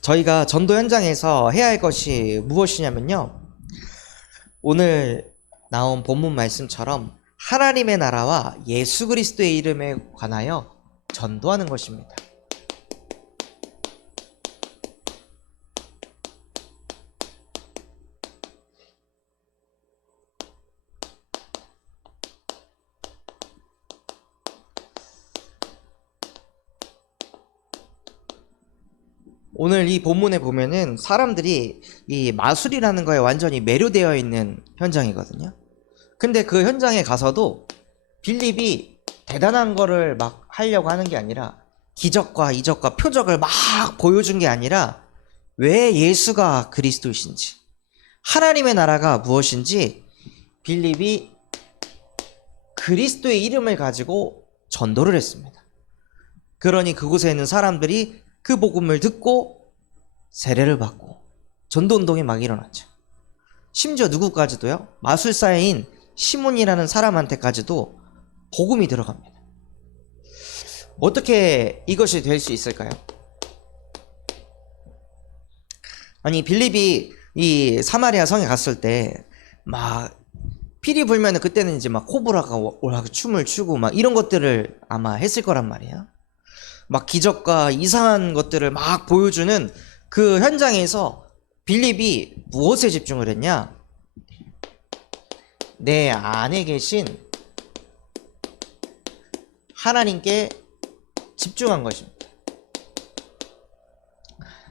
저희가 전도 현장에서 해야 할 것이 무엇이냐면요. 오늘 나온 본문 말씀처럼 하나님의 나라와 예수 그리스도의 이름에 관하여 전도하는 것입니다. 오늘 이 본문에 보면은 사람들이 이 마술이라는 거에 완전히 매료되어 있는 현장이거든요. 근데 그 현장에 가서도 빌립이 대단한 거를 막 하려고 하는 게 아니라 기적과 이적과 표적을 막 보여준 게 아니라 왜 예수가 그리스도이신지, 하나님의 나라가 무엇인지 빌립이 그리스도의 이름을 가지고 전도를 했습니다. 그러니 그곳에 있는 사람들이 그 복음을 듣고 세례를 받고 전도운동이 막 일어났죠. 심지어 누구까지도요? 마술사인 시몬이라는 사람한테까지도 복음이 들어갑니다. 어떻게 이것이 될 수 있을까요? 아니, 빌립이 이 사마리아 성에 갔을 때 막 피리 불면은 그때는 이제 막 코브라가 올라가 춤을 추고 막 이런 것들을 아마 했을 거란 말이에요. 막 기적과 이상한 것들을 막 보여주는 그 현장에서 빌립이 무엇에 집중을 했냐? 내 안에 계신 하나님께 집중한 것입니다.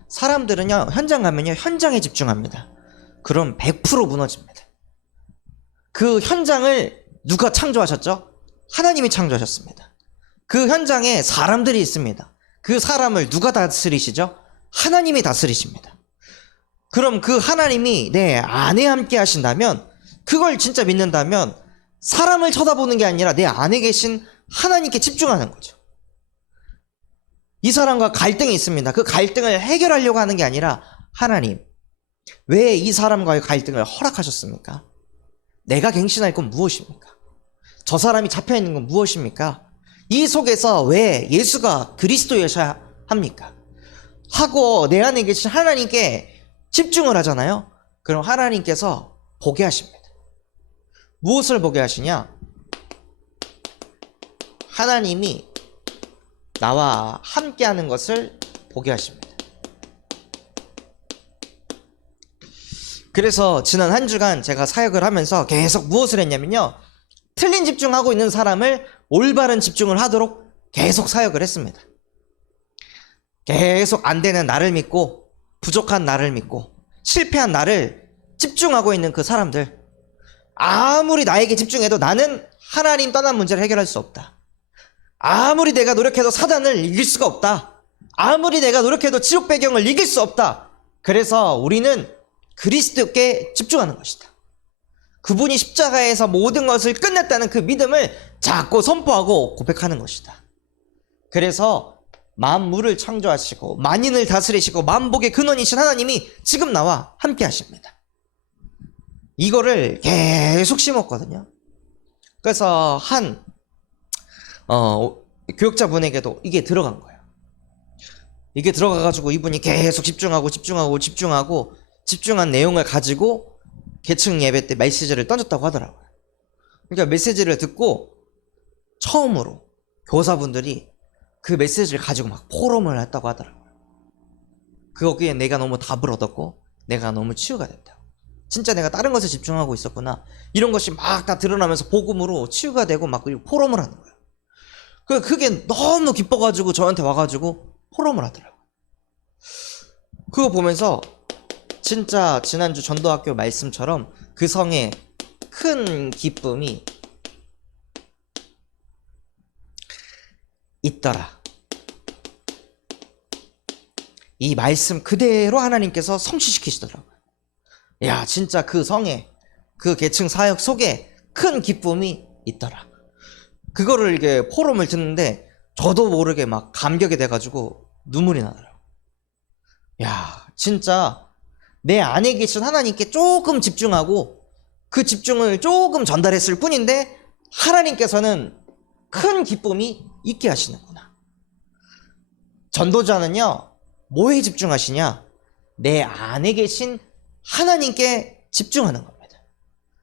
사람들은요, 현장 가면요, 현장에 집중합니다. 그럼 100% 무너집니다. 그 현장을 누가 창조하셨죠? 하나님이 창조하셨습니다. 그 현장에 사람들이 있습니다. 그 사람을 누가 다스리시죠? 하나님이 다스리십니다. 그럼 그 하나님이 내 안에 함께 하신다면, 그걸 진짜 믿는다면 사람을 쳐다보는 게 아니라 내 안에 계신 하나님께 집중하는 거죠. 이 사람과 갈등이 있습니다. 그 갈등을 해결하려고 하는 게 아니라 하나님, 왜 이 사람과의 갈등을 허락하셨습니까? 내가 갱신할 건 무엇입니까? 저 사람이 잡혀있는 건 무엇입니까? 이 속에서 왜 예수가 그리스도여셔야 합니까? 하고 내 안에 계신 하나님께 집중을 하잖아요. 그럼 하나님께서 보게 하십니다. 무엇을 보게 하시냐? 하나님이 나와 함께하는 것을 보게 하십니다. 그래서 지난 한 주간 제가 사역을 하면서 계속 무엇을 했냐면요, 틀린 집중하고 있는 사람을 올바른 집중을 하도록 계속 사역을 했습니다. 계속 안 되는 나를 믿고, 부족한 나를 믿고, 실패한 나를 집중하고 있는 그 사람들, 아무리 나에게 집중해도 나는 하나님 떠난 문제를 해결할 수 없다. 아무리 내가 노력해도 사단을 이길 수가 없다. 아무리 내가 노력해도 지옥 배경을 이길 수 없다. 그래서 우리는 그리스도께 집중하는 것이다. 그분이 십자가에서 모든 것을 끝냈다는 그 믿음을 자꾸 선포하고 고백하는 것이다. 그래서 만물을 창조하시고 만인을 다스리시고 만복의 근원이신 하나님이 지금 나와 함께 하십니다. 이거를 계속 심었거든요. 그래서 한 교육자분에게도 이게 들어간 거예요. 이게 들어가가지고 이분이 계속 집중하고 집중한 내용을 가지고 계층 예배 때 메시지를 던졌다고 하더라고요. 그러니까 메시지를 듣고 처음으로 교사분들이 그 메시지를 가지고 막 포럼을 했다고 하더라고요. 거기에 내가 너무 답을 얻었고 내가 너무 치유가 됐다고. 진짜 내가 다른 것에 집중하고 있었구나. 이런 것이 막 다 드러나면서 복음으로 치유가 되고 막 포럼을 하는 거예요. 그게 너무 기뻐가지고 저한테 와가지고 포럼을 하더라고요. 그거 보면서 진짜 지난주 전도학교 말씀처럼 그 성에 큰 기쁨이 있더라. 이 말씀 그대로 하나님께서 성취시키시더라고요. 야, 진짜 그 성에, 그 계층 사역 속에 큰 기쁨이 있더라. 그거를 이게 포럼을 듣는데 저도 모르게 막 감격이 돼가지고 눈물이 나더라고요. 야, 진짜 내 안에 계신 하나님께 조금 집중하고 그 집중을 조금 전달했을 뿐인데 하나님께서는 큰 기쁨이 있게 하시는구나. 전도자는요, 뭐에 집중하시냐? 내 안에 계신 하나님께 집중하는 겁니다.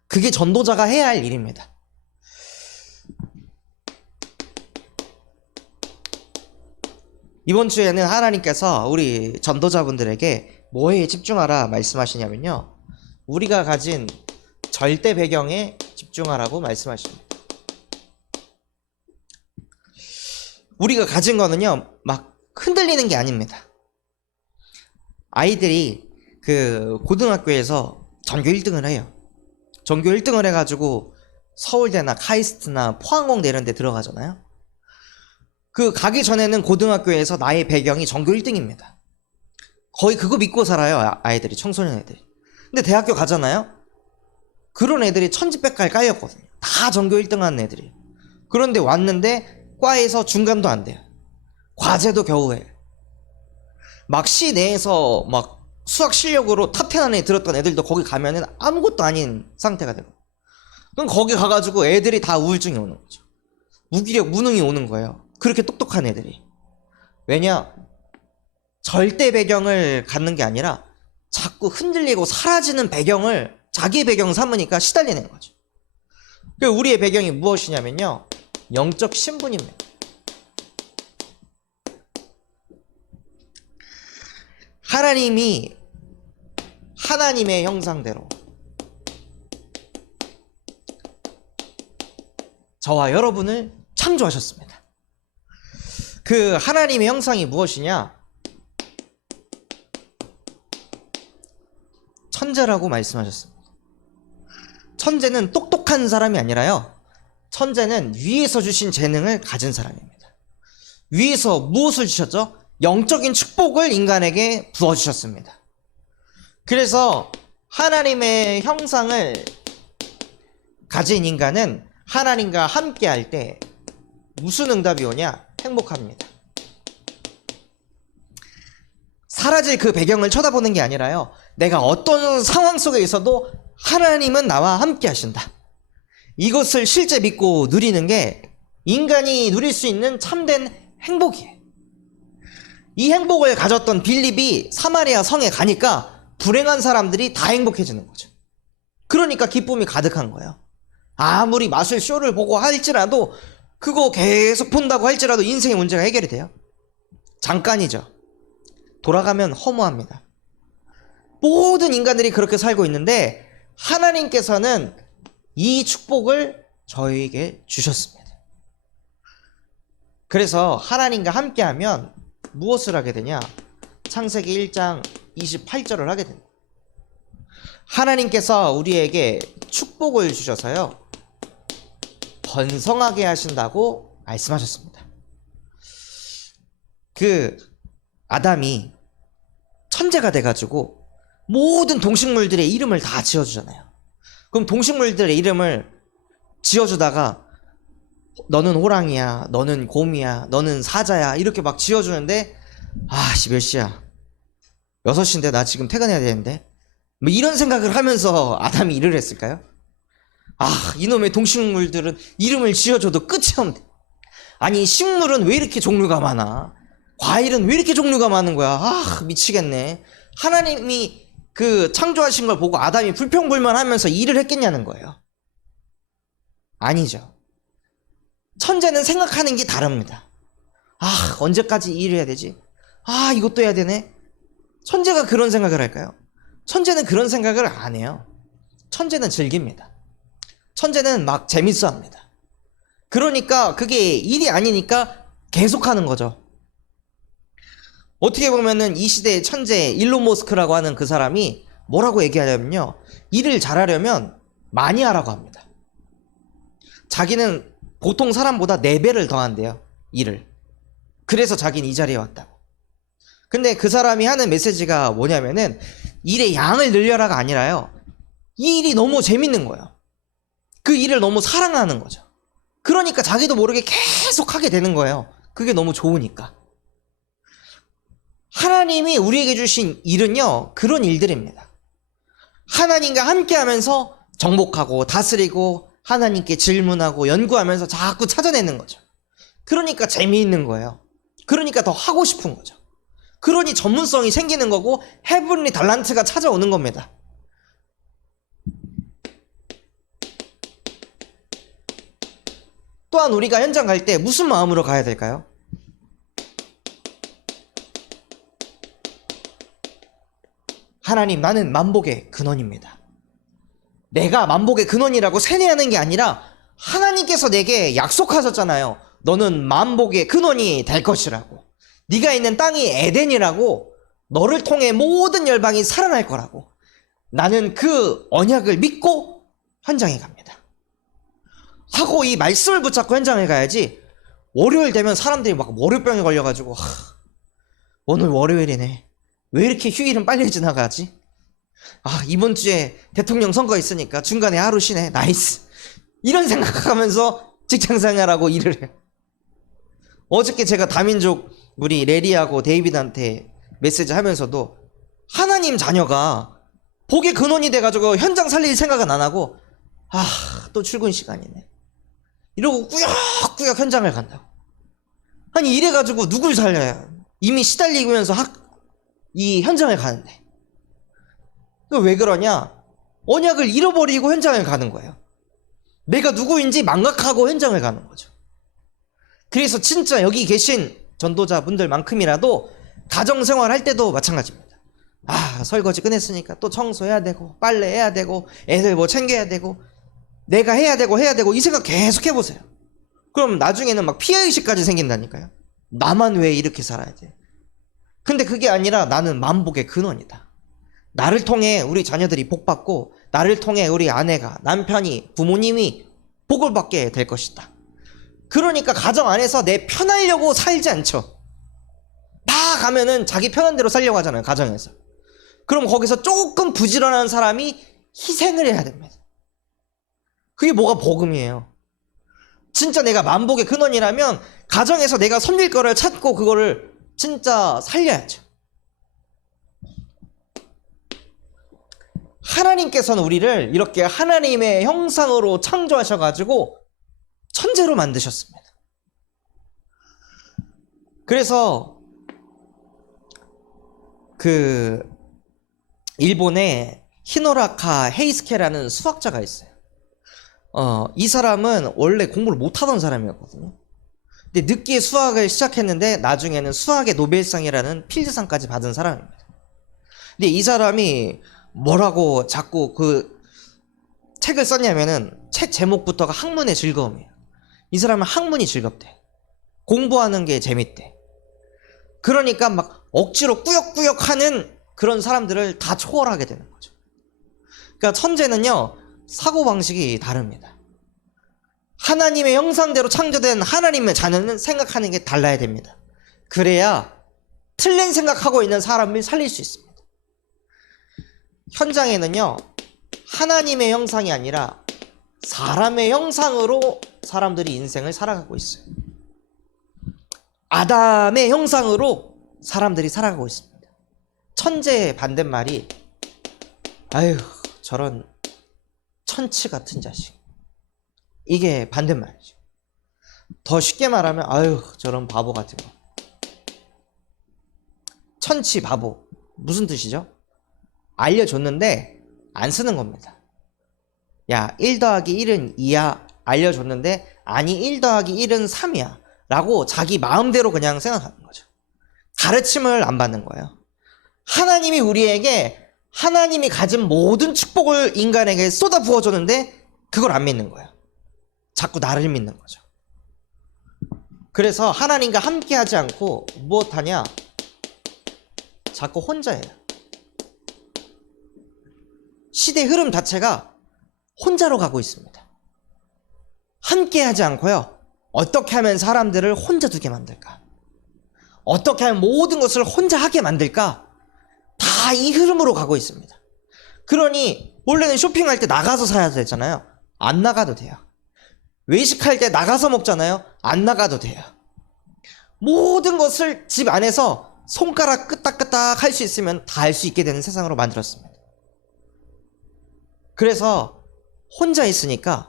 그게 전도자가 해야 할 일입니다. 이번 주에는 하나님께서 우리 전도자분들에게 뭐에 집중하라 말씀하시냐면요, 우리가 가진 절대 배경에 집중하라고 말씀하십니다. 우리가 가진 거는요, 막 흔들리는 게 아닙니다. 아이들이 그 고등학교에서 전교 1등을 해요. 전교 1등을 해가지고 서울대나 카이스트나 포항공대 이런 데 들어가잖아요. 그 가기 전에는 고등학교에서 나의 배경이 전교 1등입니다. 거의 그거 믿고 살아요, 아이들이, 청소년 애들이. 근데 대학교 가잖아요. 그런 애들이 천지백갈 깔렸거든요. 다 전교 1등 하는 애들이. 그런데 왔는데 과에서 중간도 안 돼요. 과제도 겨우 해. 막 시내에서 막 수학 실력으로 탑10 안에 들었던 애들도 거기 가면은 아무것도 아닌 상태가 되고. 그럼 거기 가가지고 애들이 다 우울증이 오는 거죠. 무기력, 무능이 오는 거예요. 그렇게 똑똑한 애들이. 왜냐? 절대 배경을 갖는 게 아니라 자꾸 흔들리고 사라지는 배경을 자기의 배경 삼으니까 시달리는 거죠. 우리의 배경이 무엇이냐면요, 영적 신분입니다. 하나님이 하나님의 형상대로 저와 여러분을 창조하셨습니다. 그 하나님의 형상이 무엇이냐? 천재라고 말씀하셨습니다. 천재는 똑똑한 사람이 아니라요, 천재는 위에서 주신 재능을 가진 사람입니다. 위에서 무엇을 주셨죠? 영적인 축복을 인간에게 부어주셨습니다. 그래서 하나님의 형상을 가진 인간은 하나님과 함께 할 때 무슨 응답이 오냐? 행복합니다. 사라질 그 배경을 쳐다보는 게 아니라요, 내가 어떤 상황 속에 있어도 하나님은 나와 함께 하신다. 이것을 실제 믿고 누리는 게 인간이 누릴 수 있는 참된 행복이에요. 이 행복을 가졌던 빌립이 사마리아 성에 가니까 불행한 사람들이 다 행복해지는 거죠. 그러니까 기쁨이 가득한 거예요. 아무리 마술 쇼를 보고 할지라도, 그거 계속 본다고 할지라도 인생의 문제가 해결이 돼요? 잠깐이죠. 돌아가면 허무합니다. 모든 인간들이 그렇게 살고 있는데 하나님께서는 이 축복을 저에게 주셨습니다. 그래서 하나님과 함께하면 무엇을 하게 되냐? 창세기 1장 28절을 하게 됩니다. 하나님께서 우리에게 축복을 주셔서요, 번성하게 하신다고 말씀하셨습니다. 그 아담이 천재가 돼가지고 모든 동식물들의 이름을 다 지어주잖아요. 그럼 동식물들의 이름을 지어주다가 너는 호랑이야, 너는 곰이야, 너는 사자야, 이렇게 막 지어주는데, 아씨 몇 시야? 6시인데 나 지금 퇴근해야 되는데, 뭐 이런 생각을 하면서 아담이 일을 했을까요? 아, 이놈의 동식물들은 이름을 지어줘도 끝이 없네. 아니, 식물은 왜 이렇게 종류가 많아? 과일은 왜 이렇게 종류가 많은 거야? 아, 미치겠네. 하나님이 그 창조하신 걸 보고 아담이 불평불만하면서 일을 했겠냐는 거예요. 아니죠. 천재는 생각하는 게 다릅니다. 아, 언제까지 이 일을 해야 되지? 아, 이것도 해야 되네? 천재가 그런 생각을 할까요? 천재는 그런 생각을 안 해요. 천재는 즐깁니다. 천재는 막 재밌어 합니다. 그러니까 그게 일이 아니니까 계속하는 거죠. 어떻게 보면은 이 시대의 천재 일론 머스크라고 하는 그 사람이 뭐라고 얘기하냐면요, 일을 잘하려면 많이 하라고 합니다. 자기는 보통 사람보다 4배를 더 한대요, 일을. 그래서 자기는 이 자리에 왔다고. 근데 그 사람이 하는 메시지가 뭐냐면은 일의 양을 늘려라가 아니라요, 이 일이 너무 재밌는 거예요. 그 일을 너무 사랑하는 거죠. 그러니까 자기도 모르게 계속 하게 되는 거예요. 그게 너무 좋으니까. 하나님이 우리에게 주신 일은요, 그런 일들입니다. 하나님과 함께 하면서 정복하고 다스리고 하나님께 질문하고 연구하면서 자꾸 찾아내는 거죠. 그러니까 재미있는 거예요. 그러니까 더 하고 싶은 거죠. 그러니 전문성이 생기는 거고 헤븐리 달란트가 찾아오는 겁니다. 또한 우리가 현장 갈 때 무슨 마음으로 가야 될까요? 하나님, 나는 만복의 근원입니다. 내가 만복의 근원이라고 세뇌하는 게 아니라 하나님께서 내게 약속하셨잖아요. 너는 만복의 근원이 될 것이라고. 네가 있는 땅이 에덴이라고. 너를 통해 모든 열방이 살아날 거라고. 나는 그 언약을 믿고 현장에 갑니다. 하고 이 말씀을 붙잡고 현장에 가야지. 월요일 되면 사람들이 막 월요병에 걸려가지고 오늘 월요일이네. 왜 이렇게 휴일은 빨리 지나가지? 이번 주에 대통령 선거 있으니까 중간에 하루 쉬네. 나이스. 이런 생각하면서 직장생활하고 일을 해요. 어저께 제가 다민족 우리 레리하고 데이비드한테 메시지 하면서도 하나님 자녀가 복의 근원이 돼가지고 현장 살릴 생각은 안 하고 또 출근 시간이네 이러고 꾸역꾸역 현장을 간다고. 아니 이래가지고 누굴 살려요? 이미 시달리면서 이 현장을 가는데. 왜 그러냐? 언약을 잃어버리고 현장을 가는 거예요. 내가 누구인지 망각하고 현장을 가는 거죠. 그래서 진짜 여기 계신 전도자분들만큼이라도 가정생활 할 때도 마찬가지입니다. 설거지 끝냈으니까 또 청소해야 되고 빨래해야 되고 애들 뭐 챙겨야 되고 내가 해야 되고 이 생각 계속 해보세요. 그럼 나중에는 막 피해의식까지 생긴다니까요. 나만 왜 이렇게 살아야 돼? 근데 그게 아니라 나는 만복의 근원이다. 나를 통해 우리 자녀들이 복받고 나를 통해 우리 아내가, 남편이, 부모님이 복을 받게 될 것이다. 그러니까 가정 안에서 내 편하려고 살지 않죠. 다 가면은 자기 편한 대로 살려고 하잖아요. 가정에서. 그럼 거기서 조금 부지런한 사람이 희생을 해야 됩니다. 그게 뭐가 복음이에요. 진짜 내가 만복의 근원이라면 가정에서 내가 섬길 거를 찾고 그거를 진짜 살려야죠. 하나님께서는 우리를 이렇게 하나님의 형상으로 창조하셔가지고 천재로 만드셨습니다. 그래서 일본에 히노라카 헤이스케라는 수학자가 있어요. 이 사람은 원래 공부를 못하던 사람이었거든요. 근데 늦게 수학을 시작했는데 나중에는 수학의 노벨상이라는 필드상까지 받은 사람입니다. 근데 이 사람이 뭐라고 자꾸 그 책을 썼냐면은 책 제목부터가 학문의 즐거움이에요. 이 사람은 학문이 즐겁대. 공부하는 게 재밌대. 그러니까 막 억지로 꾸역꾸역 하는 그런 사람들을 다 초월하게 되는 거죠. 그러니까 천재는요, 사고방식이 다릅니다. 하나님의 형상대로 창조된 하나님의 자녀는 생각하는 게 달라야 됩니다. 그래야 틀린 생각하고 있는 사람을 살릴 수 있습니다. 현장에는요, 하나님의 형상이 아니라 사람의 형상으로 사람들이 인생을 살아가고 있어요. 아담의 형상으로 사람들이 살아가고 있습니다. 천재의 반대말이 저런 천치 같은 자식. 이게 반대말이죠. 더 쉽게 말하면 저런 바보 같은 거. 천치 바보. 무슨 뜻이죠? 알려줬는데 안 쓰는 겁니다. 야, 1 더하기 1은 2야. 알려줬는데 아니 1 더하기 1은 3이야. 라고 자기 마음대로 그냥 생각하는 거죠. 가르침을 안 받는 거예요. 하나님이 우리에게 하나님이 가진 모든 축복을 인간에게 쏟아 부어줬는데 그걸 안 믿는 거예요. 자꾸 나를 믿는 거죠. 그래서 하나님과 함께 하지 않고 무엇하냐? 자꾸 혼자예요. 시대 흐름 자체가 혼자로 가고 있습니다. 함께 하지 않고요. 어떻게 하면 사람들을 혼자 두게 만들까? 어떻게 하면 모든 것을 혼자 하게 만들까? 다 이 흐름으로 가고 있습니다. 그러니 원래는 쇼핑할 때 나가서 사야 되잖아요. 안 나가도 돼요. 외식할 때 나가서 먹잖아요. 안 나가도 돼요. 모든 것을 집 안에서 손가락 끄딱끄딱 할 수 있으면 다 할 수 있게 되는 세상으로 만들었습니다. 그래서 혼자 있으니까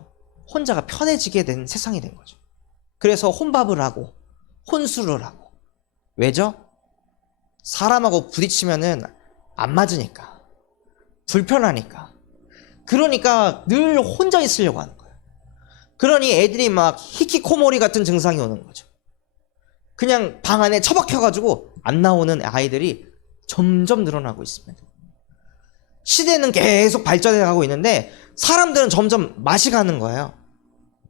혼자가 편해지게 된 세상이 된 거죠. 그래서 혼밥을 하고 혼술을 하고. 왜죠? 사람하고 부딪히면은 안 맞으니까, 불편하니까, 그러니까 늘 혼자 있으려고 하는 거예요. 그러니 애들이 막 히키코모리 같은 증상이 오는 거죠. 그냥 방 안에 처박혀가지고 안 나오는 아이들이 점점 늘어나고 있습니다. 시대는 계속 발전해 가고 있는데 사람들은 점점 맛이 가는 거예요.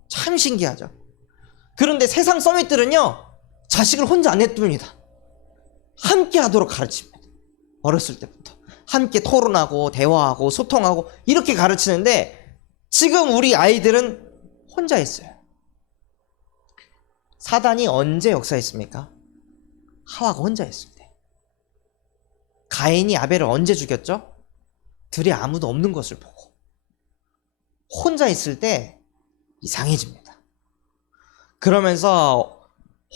참 신기하죠. 그런데 세상 서밋들은요, 자식을 혼자 안 냅둡니다. 함께 하도록 가르칩니다. 어렸을 때부터 함께 토론하고 대화하고 소통하고 이렇게 가르치는데, 지금 우리 아이들은 혼자 있어요. 사단이 언제 역사했습니까? 하와가 혼자 있을 때. 가인이 아벨을 언제 죽였죠? 들에 아무도 없는 것을 보고. 혼자 있을 때 이상해집니다. 그러면서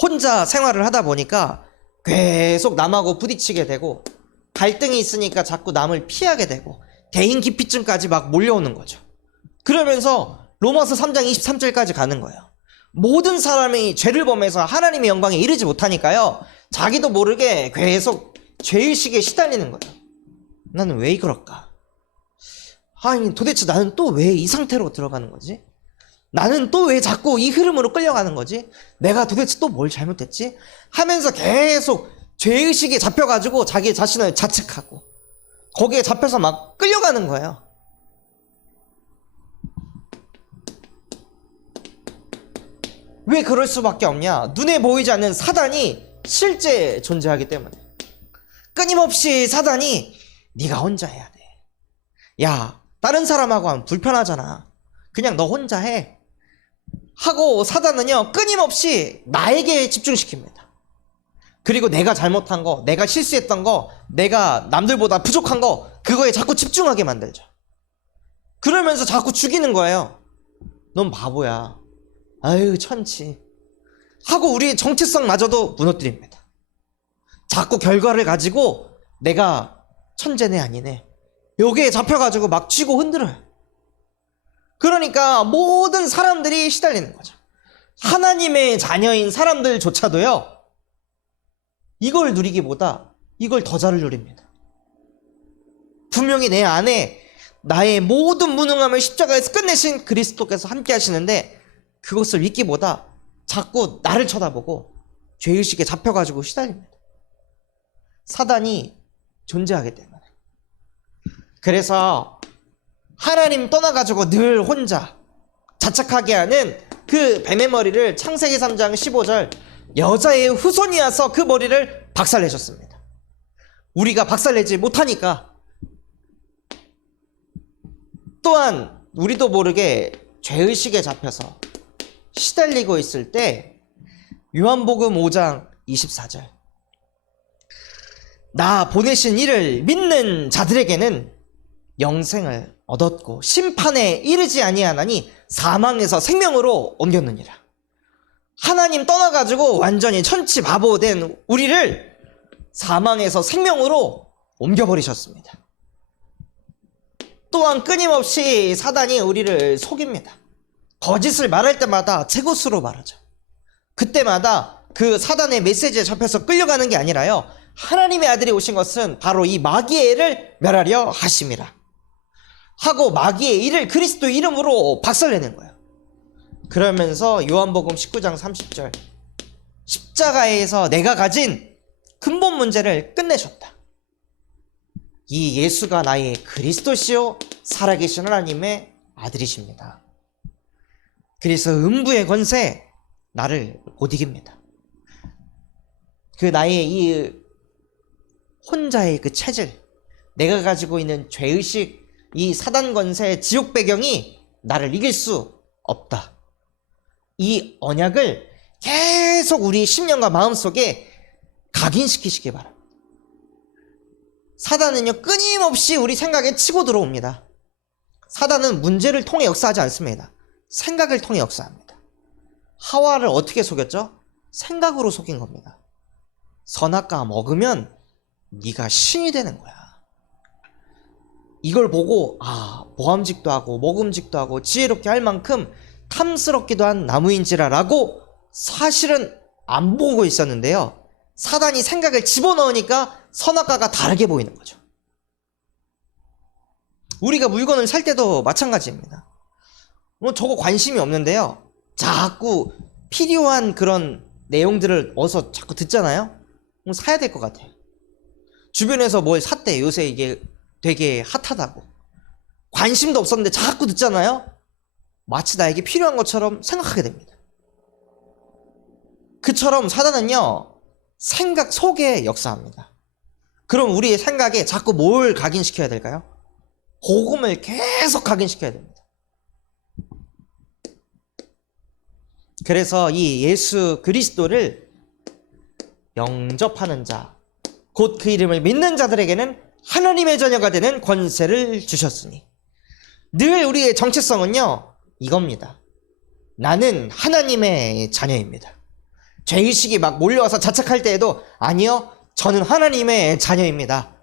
혼자 생활을 하다 보니까 계속 남하고 부딪히게 되고, 갈등이 있으니까 자꾸 남을 피하게 되고, 대인 기피증까지 막 몰려오는 거죠. 그러면서 로마서 3장 23절까지 가는 거예요. 모든 사람이 죄를 범해서 하나님의 영광에 이르지 못하니까요, 자기도 모르게 계속 죄의식에 시달리는 거예요. 나는 왜 그럴까? 아니, 도대체 나는 또 왜 이 상태로 들어가는 거지? 나는 또 왜 자꾸 이 흐름으로 끌려가는 거지? 내가 도대체 또 뭘 잘못했지? 하면서 계속 죄의식에 잡혀가지고 자기 자신을 자책하고, 거기에 잡혀서 막 끌려가는 거예요. 왜 그럴 수밖에 없냐? 눈에 보이지 않는 사단이 실제 존재하기 때문에. 끊임없이 사단이 네가 혼자 해야 돼. 야, 다른 사람하고 하면 불편하잖아. 그냥 너 혼자 해. 하고 사단은요, 끊임없이 나에게 집중시킵니다. 그리고 내가 잘못한 거, 내가 실수했던 거, 내가 남들보다 부족한 거, 그거에 자꾸 집중하게 만들죠. 그러면서 자꾸 죽이는 거예요. 넌 바보야. 아유, 천치. 하고 우리의 정체성마저도 무너뜨립니다. 자꾸 결과를 가지고 내가 천재네 아니네, 여기에 잡혀가지고 막 쥐고 흔들어요. 그러니까 모든 사람들이 시달리는 거죠. 하나님의 자녀인 사람들조차도요, 이걸 누리기보다 이걸 더 잘 누립니다. 분명히 내 안에 나의 모든 무능함을 십자가에서 끝내신 그리스도께서 함께 하시는데, 그것을 믿기보다 자꾸 나를 쳐다보고 죄의식에 잡혀가지고 시달립니다. 사단이 존재하기 때문에. 그래서 하나님 떠나가지고 늘 혼자 자책하게 하는 그 뱀의 머리를 창세기 3장 15절, 여자의 후손이 와서 그 머리를 박살내셨습니다. 우리가 박살내지 못하니까. 또한 우리도 모르게 죄의식에 잡혀서 시달리고 있을 때, 요한복음 5장 24절, 나 보내신 이를 믿는 자들에게는 영생을 얻었고 심판에 이르지 아니하나니 사망에서 생명으로 옮겼느니라. 하나님 떠나가지고 완전히 천치 바보 된 우리를 사망에서 생명으로 옮겨버리셨습니다. 또한 끊임없이 사단이 우리를 속입니다. 거짓을 말할 때마다 제 것으로 말하죠. 그때마다 그 사단의 메시지에 잡혀서 끌려가는 게 아니라요, 하나님의 아들이 오신 것은 바로 이 마귀의 일을 멸하려 하심이라 하고 마귀의 일을 그리스도 이름으로 박살내는 거예요. 그러면서 요한복음 19장 30절, 십자가에서 내가 가진 근본 문제를 끝내셨다. 이 예수가 나의 그리스도시요 살아계신 하나님의 아들이십니다. 그래서 음부의 권세 나를 못 이깁니다. 그 나의 이 혼자의 그 체질, 내가 가지고 있는 죄의식, 이 사단 권세의 지옥 배경이 나를 이길 수 없다. 이 언약을 계속 우리 심령과 마음속에 각인시키시기 바랍니다. 사단은요, 끊임없이 우리 생각에 치고 들어옵니다. 사단은 문제를 통해 역사하지 않습니다. 생각을 통해 역사합니다. 하와를 어떻게 속였죠? 생각으로 속인 겁니다. 선악과 먹으면 네가 신이 되는 거야. 이걸 보고 모함직도 하고 먹음직도 하고 지혜롭게 할 만큼 탐스럽기도 한 나무인지라라고 사실은 안 보고 있었는데요, 사단이 생각을 집어넣으니까 선악과가 다르게 보이는 거죠. 우리가 물건을 살 때도 마찬가지입니다. 뭐 저거 관심이 없는데요, 자꾸 필요한 그런 내용들을 어서 자꾸 듣잖아요. 그럼 사야 될 것 같아요. 주변에서 뭘 샀대, 요새 이게 되게 핫하다고. 관심도 없었는데 자꾸 듣잖아요. 마치 나에게 필요한 것처럼 생각하게 됩니다. 그처럼 사단은요, 생각 속에 역사합니다. 그럼 우리의 생각에 자꾸 뭘 각인시켜야 될까요? 복음을 계속 각인시켜야 됩니다. 그래서 이 예수 그리스도를 영접하는 자, 곧 그 이름을 믿는 자들에게는 하나님의 자녀가 되는 권세를 주셨으니, 늘 우리의 정체성은요, 이겁니다. 나는 하나님의 자녀입니다. 죄의식이 막 몰려와서 자책할 때에도, 아니요, 저는 하나님의 자녀입니다.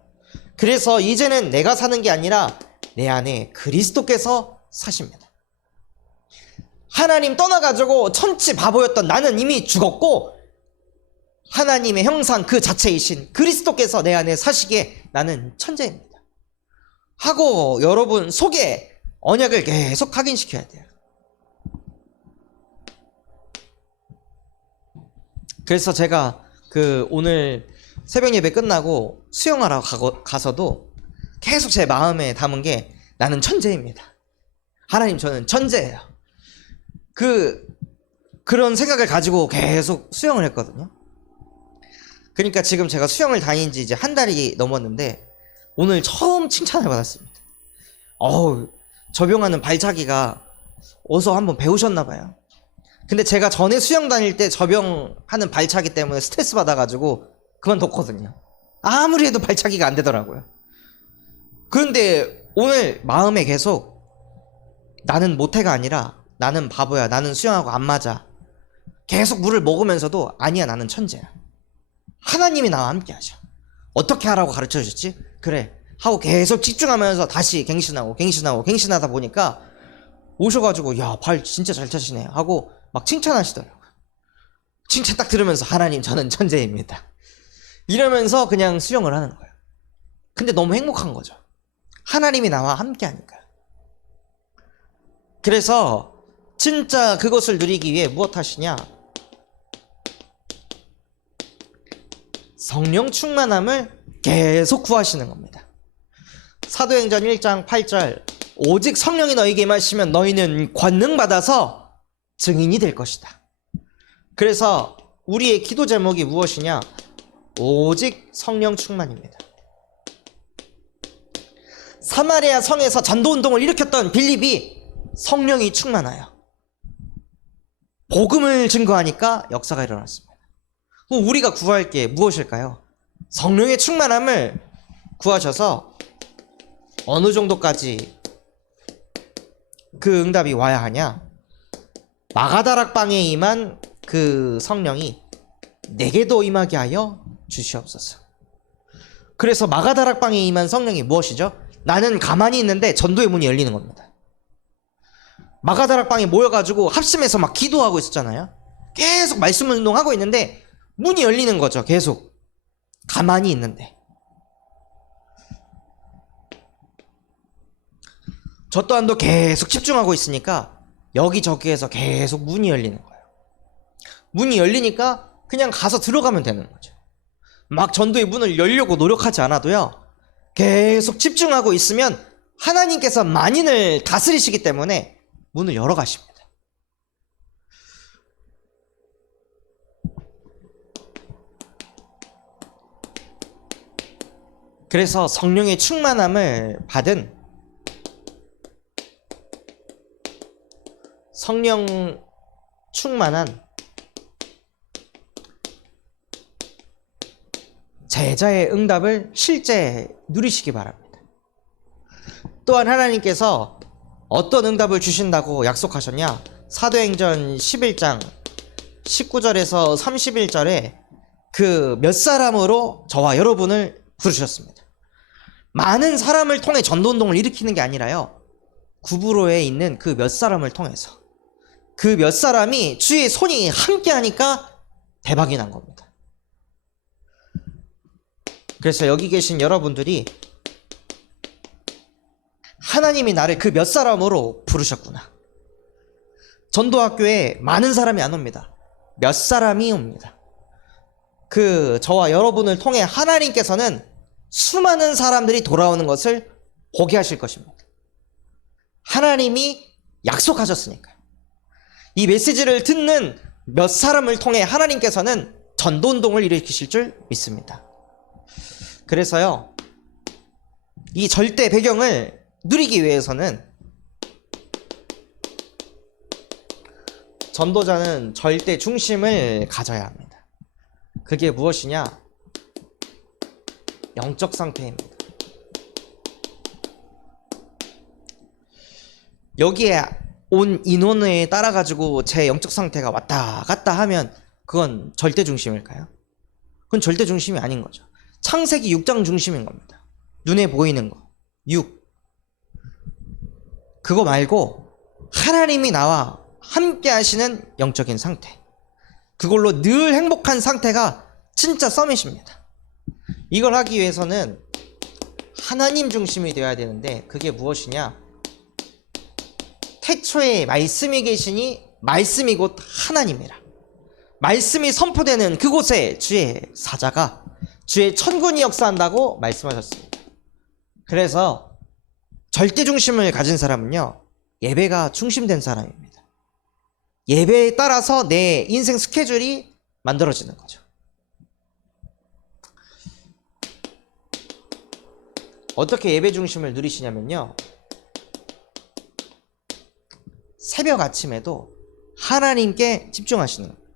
그래서 이제는 내가 사는 게 아니라 내 안에 그리스도께서 사십니다. 하나님 떠나가지고 천치 바보였던 나는 이미 죽었고, 하나님의 형상 그 자체이신 그리스도께서 내 안에 사시기에 나는 천재입니다 하고 여러분 속에 언약을 계속 각인시켜야 돼요. 그래서 제가 오늘 새벽 예배 끝나고 수영하러 가서도 계속 제 마음에 담은 게, 나는 천재입니다. 하나님, 저는 천재예요. 그런 생각을 가지고 계속 수영을 했거든요. 그러니까 지금 제가 수영을 다닌 지 이제 한 달이 넘었는데, 오늘 처음 칭찬을 받았습니다. 접영하는 발차기가 어서 한번 배우셨나봐요. 근데 제가 전에 수영 다닐 때 접영하는 발차기 때문에 스트레스 받아가지고 그만뒀거든요. 아무리 해도 발차기가 안 되더라고요. 그런데 오늘 마음에 계속, 나는 못해가 아니라 나는 바보야, 나는 수영하고 안 맞아. 계속 물을 먹으면서도, 아니야, 나는 천재야. 하나님이 나와 함께 하셔. 어떻게 하라고 가르쳐 주셨지? 그래 하고 계속 집중하면서 다시 갱신하다 보니까 오셔가지고, 야, 발 진짜 잘 차시네 하고 막 칭찬하시더라고요. 칭찬 딱 들으면서, 하나님, 저는 천재입니다 이러면서 그냥 수영을 하는 거예요. 근데 너무 행복한 거죠. 하나님이 나와 함께 하니까. 그래서 진짜 그것을 누리기 위해 무엇 하시냐? 성령 충만함을 계속 구하시는 겁니다. 사도행전 1장 8절, 오직 성령이 너희에게 임하시면 너희는 권능 받아서 증인이 될 것이다. 그래서 우리의 기도 제목이 무엇이냐? 오직 성령 충만입니다. 사마리아 성에서 전도운동을 일으켰던 빌립이 성령이 충만하여 복음을 증거하니까 역사가 일어났습니다. 우리가 구할 게 무엇일까요? 성령의 충만함을 구하셔서 어느 정도까지 그 응답이 와야 하냐? 마가다락방에 임한 그 성령이 내게도 임하게 하여 주시옵소서. 그래서 마가다락방에 임한 성령이 무엇이죠? 나는 가만히 있는데 전도의 문이 열리는 겁니다. 마가다락방에 모여가지고 합심해서 막 기도하고 있었잖아요. 계속 말씀 운동하고 있는데 문이 열리는 거죠. 계속 가만히 있는데. 저 또한도 계속 집중하고 있으니까 여기저기에서 계속 문이 열리는 거예요. 문이 열리니까 그냥 가서 들어가면 되는 거죠. 막 전도의 문을 열려고 노력하지 않아도요, 계속 집중하고 있으면 하나님께서 만인을 다스리시기 때문에 문을 열어 가십니다. 그래서 성령의 충만함을 받은, 성령 충만한 제자의 응답을 실제 누리시기 바랍니다. 또한 하나님께서 어떤 응답을 주신다고 약속하셨냐? 사도행전 11장 19절에서 31절에 그 몇 사람으로 저와 여러분을 부르셨습니다. 많은 사람을 통해 전도운동을 일으키는 게 아니라요, 구브로에 있는 그 몇 사람을 통해서, 그 몇 사람이 주의 손이 함께 하니까 대박이 난 겁니다. 그래서 여기 계신 여러분들이 하나님이 나를 그 몇 사람으로 부르셨구나. 전도학교에 많은 사람이 안 옵니다. 몇 사람이 옵니다. 그 저와 여러분을 통해 하나님께서는 수많은 사람들이 돌아오는 것을 보게 하실 것입니다. 하나님이 약속하셨으니까요. 이 메시지를 듣는 몇 사람을 통해 하나님께서는 전도운동을 일으키실 줄 믿습니다. 그래서요, 이 절대 배경을 누리기 위해서는 전도자는 절대 중심을 가져야 합니다. 그게 무엇이냐? 영적 상태입니다. 여기에 온 인원에 따라 가지고 제 영적 상태가 왔다 갔다 하면 그건 절대 중심일까요? 그건 절대 중심이 아닌 거죠. 창세기 6장 중심인 겁니다. 눈에 보이는 거 6. 그거 말고 하나님이 나와 함께 하시는 영적인 상태, 그걸로 늘 행복한 상태가 진짜 서밋입니다. 이걸 하기 위해서는 하나님 중심이 되어야 되는데, 그게 무엇이냐? 태초에 말씀이 계시니 말씀이 곧 하나님이라. 말씀이 선포되는 그곳에 주의 사자가, 주의 천군이 역사한다고 말씀하셨습니다. 그래서 절대 중심을 가진 사람은요, 예배가 중심된 사람입니다. 예배에 따라서 내 인생 스케줄이 만들어지는 거죠. 어떻게 예배 중심을 누리시냐면요, 새벽 아침에도 하나님께 집중하시는 겁니다.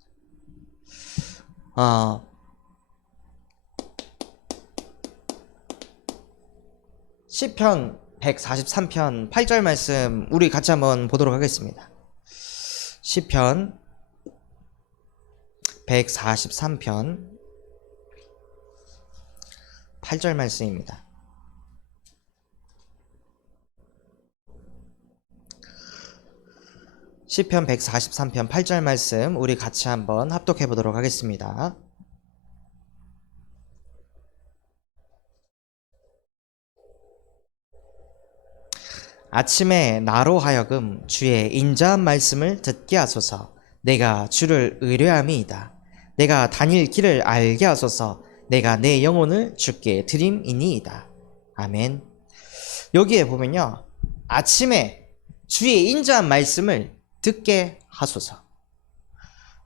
시편 143편 8절 말씀 우리 같이 한번 보도록 하겠습니다. 시편 143편 8절 말씀입니다. 시편 143편 8절 말씀 우리 같이 한번 합독해 보도록 하겠습니다. 아침에 나로 하여금 주의 인자한 말씀을 듣게 하소서. 내가 주를 의뢰함이이다. 내가 다닐 길을 알게 하소서. 내가 내 영혼을 주께 드림이니이다. 아멘. 여기에 보면요, 아침에 주의 인자한 말씀을 듣게 하소서.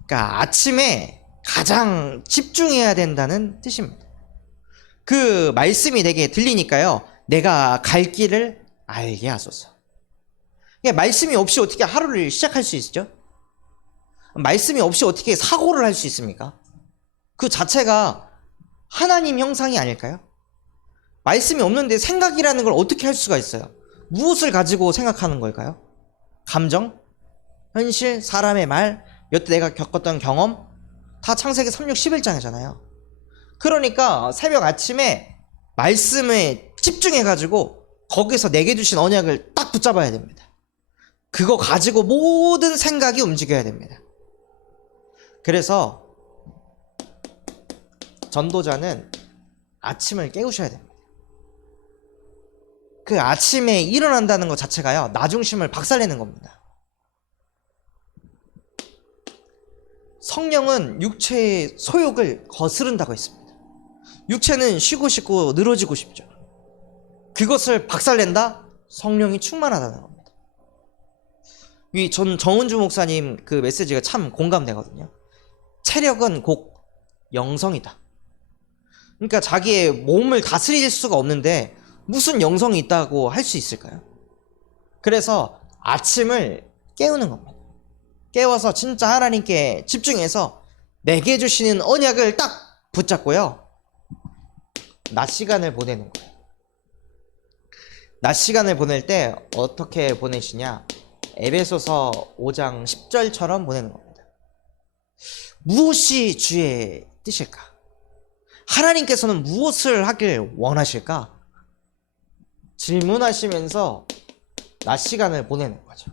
그러니까 아침에 가장 집중해야 된다는 뜻입니다. 그 말씀이 내게 들리니까요, 내가 갈 길을 알게 하소서. 그러니까 말씀이 없이 어떻게 하루를 시작할 수 있죠? 말씀이 없이 어떻게 사고를 할 수 있습니까? 그 자체가 하나님 형상이 아닐까요? 말씀이 없는데 생각이라는 걸 어떻게 할 수가 있어요? 무엇을 가지고 생각하는 걸까요? 감정? 현실? 사람의 말? 여태 내가 겪었던 경험? 다 창세기 36, 11장이잖아요. 그러니까 새벽 아침에 말씀에 집중해가지고 거기서 내게 주신 언약을 딱 붙잡아야 됩니다. 그거 가지고 모든 생각이 움직여야 됩니다. 그래서 전도자는 아침을 깨우셔야 됩니다. 그 아침에 일어난다는 것 자체가요, 나 중심을 박살내는 겁니다. 성령은 육체의 소욕을 거스른다고 했습니다. 육체는 쉬고 싶고 늘어지고 싶죠. 그것을 박살낸다? 성령이 충만하다는 겁니다. 이 전 정은주 목사님 그 메시지가 참 공감되거든요. 체력은 곧 영성이다. 그러니까 자기의 몸을 다스릴 수가 없는데 무슨 영성이 있다고 할 수 있을까요? 그래서 아침을 깨우는 겁니다. 깨워서 진짜 하나님께 집중해서 내게 주시는 언약을 딱 붙잡고요, 낮 시간을 보내는 거예요. 낮 시간을 보낼 때 어떻게 보내시냐? 에베소서 5장 10절처럼 보내는 겁니다. 무엇이 주의 뜻일까? 하나님께서는 무엇을 하길 원하실까? 질문하시면서 낮 시간을 보내는 거죠.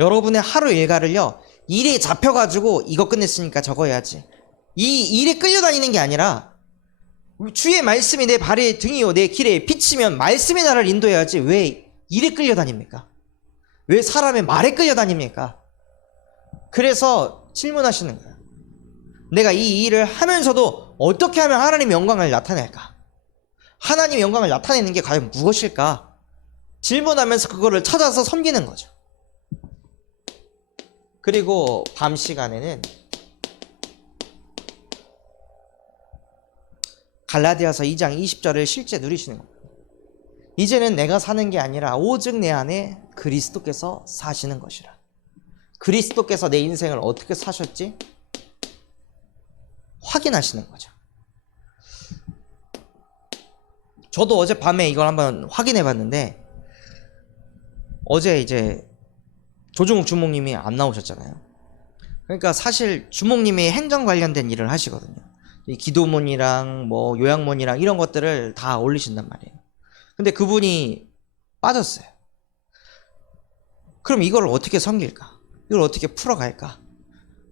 여러분의 하루 일과를요, 일에 잡혀가지고 이거 끝냈으니까 저거 해야지, 이 일에 끌려다니는 게 아니라 주의 말씀이 내 발의 등이요 내 길에 비치면 말씀이 나를 인도해야지 왜 일에 끌려다닙니까? 왜 사람의 말에 끌려다닙니까? 그래서 질문하시는 거예요. 내가 이 일을 하면서도 어떻게 하면 하나님의 영광을 나타낼까? 하나님의 영광을 나타내는 게 과연 무엇일까? 질문하면서 그거를 찾아서 섬기는 거죠. 그리고 밤 시간에는 갈라디아서 2장 20절을 실제 누리시는 겁니다. 이제는 내가 사는 게 아니라 오직 내 안에 그리스도께서 사시는 것이라. 그리스도께서 내 인생을 어떻게 사셨지? 확인하시는 거죠. 저도 어젯밤에 이걸 한번 확인해 봤는데, 어제 이제 조종욱 주목님이 안 나오셨잖아요. 그러니까 사실 주목님이 행정 관련된 일을 하시거든요. 이 기도문이랑 뭐 요양문이랑 이런 것들을 다 올리신단 말이에요. 근데 그분이 빠졌어요. 그럼 이걸 어떻게 섬길까? 이걸 어떻게 풀어갈까?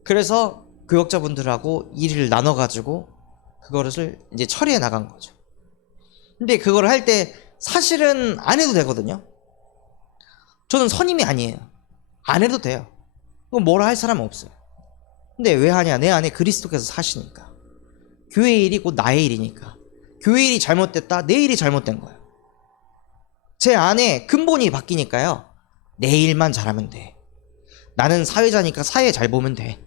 그래서 교역자분들하고 일을 나눠가지고 그거를 이제 처리해 나간 거죠. 근데 그걸 할 때 사실은 안 해도 되거든요. 저는 선임이 아니에요. 안 해도 돼요. 그럼 뭐라 할 사람은 없어요. 근데 왜 하냐? 내 안에 그리스도께서 사시니까. 교회 일이 곧 나의 일이니까. 교회 일이 잘못됐다? 내 일이 잘못된 거예요. 제 안에 근본이 바뀌니까요. 내 일만 잘하면 돼. 나는 사회자니까 사회 잘 보면 돼.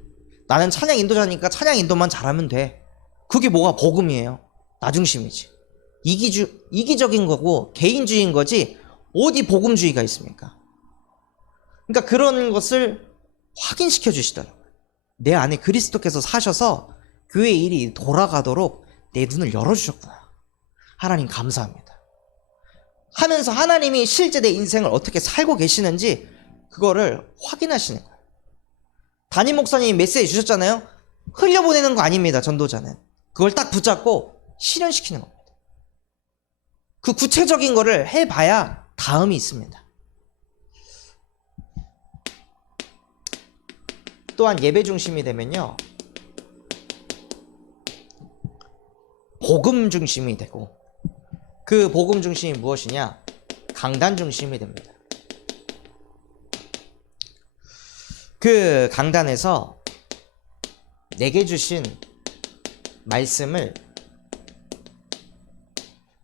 나는 찬양 인도자니까 찬양 인도만 잘하면 돼. 그게 뭐가 복음이에요? 나 중심이지. 이기적인 거고 개인주의인 거지 어디 복음주의가 있습니까? 그러니까 그런 것을 확인시켜 주시더라고요. 내 안에 그리스도께서 사셔서 교회 일이 돌아가도록 내 눈을 열어주셨구나. 하나님 감사합니다. 하면서 하나님이 실제 내 인생을 어떻게 살고 계시는지 그거를 확인하시는 거예요. 담임 목사님이 메시지 주셨잖아요. 흘려보내는 거 아닙니다. 전도자는. 그걸 딱 붙잡고 실현시키는 겁니다. 그 구체적인 거를 해봐야 다음이 있습니다. 또한 예배 중심이 되면요, 복음 중심이 되고, 그 복음 중심이 무엇이냐? 강단 중심이 됩니다. 그 강단에서 내게 주신 말씀을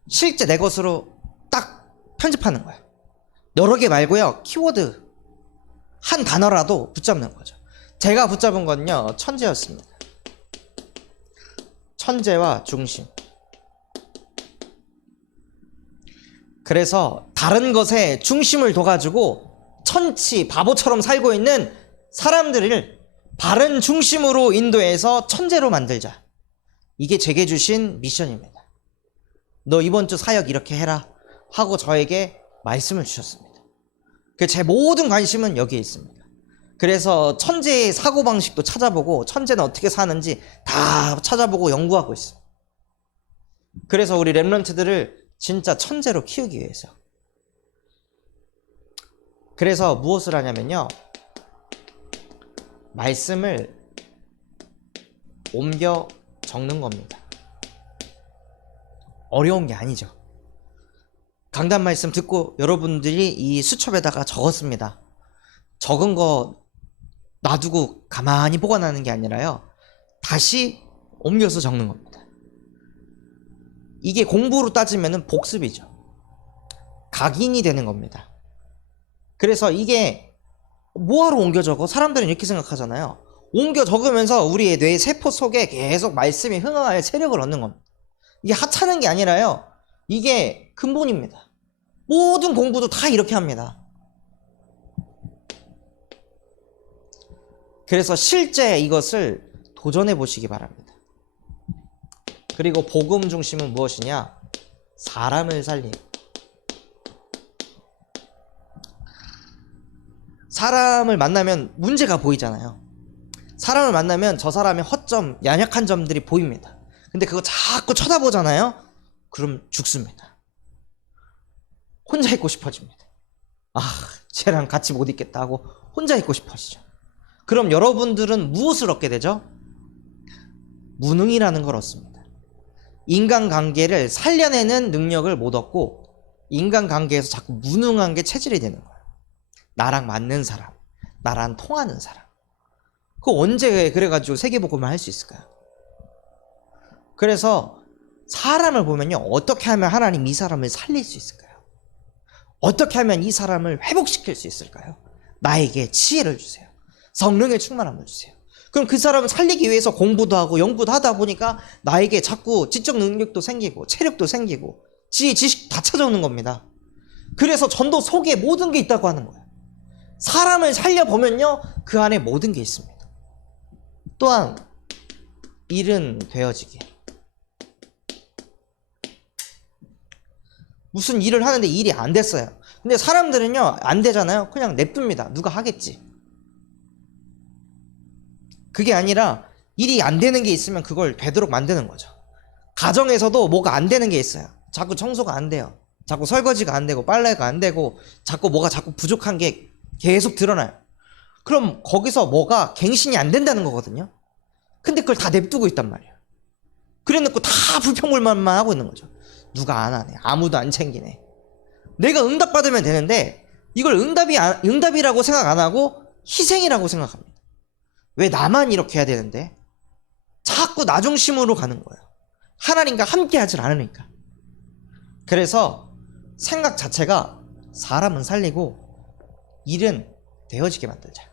실제 내 것으로 딱 편집하는 거예요. 여러 개 말고요, 키워드 한 단어라도 붙잡는 거죠. 제가 붙잡은 건요, 천재였습니다. 천재와 중심. 그래서 다른 것에 중심을 둬가지고 천치 바보처럼 살고 있는 사람들을 바른 중심으로 인도해서 천재로 만들자. 이게 제게 주신 미션입니다. 너 이번 주 사역 이렇게 해라 하고 저에게 말씀을 주셨습니다. 제 모든 관심은 여기에 있습니다. 그래서 천재의 사고방식도 찾아보고 천재는 어떻게 사는지 다 찾아보고 연구하고 있어요. 그래서 우리 렘넌트들을 진짜 천재로 키우기 위해서. 그래서 무엇을 하냐면요, 말씀을 옮겨 적는 겁니다. 어려운 게 아니죠. 강단 말씀 듣고 여러분들이 이 수첩에다가 적었습니다. 적은 거 놔두고 가만히 보관하는 게 아니라요, 다시 옮겨서 적는 겁니다. 이게 공부로 따지면 복습이죠. 각인이 되는 겁니다. 그래서 이게 뭐하러 옮겨 적어? 사람들은 이렇게 생각하잖아요. 옮겨 적으면서 우리의 뇌 세포 속에 계속 말씀이 흥황할 세력을 얻는 겁니다. 이게 하찮은 게 아니라요, 이게 근본입니다. 모든 공부도 다 이렇게 합니다. 그래서 실제 이것을 도전해 보시기 바랍니다. 그리고 복음 중심은 무엇이냐? 사람을 살림. 사람을 만나면 문제가 보이잖아요. 사람을 만나면 저 사람의 허점, 연약한 점들이 보입니다. 근데 그거 자꾸 쳐다보잖아요. 그럼 죽습니다. 혼자 있고 싶어집니다. 아, 쟤랑 같이 못 있겠다 하고 혼자 있고 싶어지죠. 그럼 여러분들은 무엇을 얻게 되죠? 무능이라는 걸 얻습니다. 인간관계를 살려내는 능력을 못 얻고 인간관계에서 자꾸 무능한 게 체질이 되는 거예요. 나랑 맞는 사람, 나랑 통하는 사람. 그거 언제 그래가지고 세계복음을 할 수 있을까요? 그래서 사람을 보면요, 어떻게 하면 하나님 이 사람을 살릴 수 있을까요? 어떻게 하면 이 사람을 회복시킬 수 있을까요? 나에게 지혜를 주세요. 성령의 충만함을 주세요. 그럼 그 사람을 살리기 위해서 공부도 하고 연구도 하다 보니까 나에게 자꾸 지적 능력도 생기고 체력도 생기고 지혜, 지식 다 찾아오는 겁니다. 그래서 전도 속에 모든 게 있다고 하는 거예요. 사람을 살려보면요, 그 안에 모든 게 있습니다. 또한 일은 되어지게. 무슨 일을 하는데 일이 안 됐어요. 근데 사람들은요, 안 되잖아요. 그냥 냅둡니다. 누가 하겠지. 그게 아니라 일이 안 되는 게 있으면 그걸 되도록 만드는 거죠. 가정에서도 뭐가 안 되는 게 있어요. 자꾸 청소가 안 돼요. 자꾸 설거지가 안 되고 빨래가 안 되고 자꾸 뭐가 자꾸 부족한 게 계속 드러나요. 그럼 거기서 뭐가 갱신이 안 된다는 거거든요. 근데 그걸 다 냅두고 있단 말이에요. 그래놓고 다 불평불만만 하고 있는 거죠. 누가 안 하네. 아무도 안 챙기네. 내가 응답받으면 되는데 이걸 응답이라고 생각 안 하고 희생이라고 생각합니다. 왜 나만 이렇게 해야 되는데? 자꾸 나 중심으로 가는 거예요. 하나님과 함께 하질 않으니까. 그래서 생각 자체가 사람은 살리고 일은 되어지게 만들자.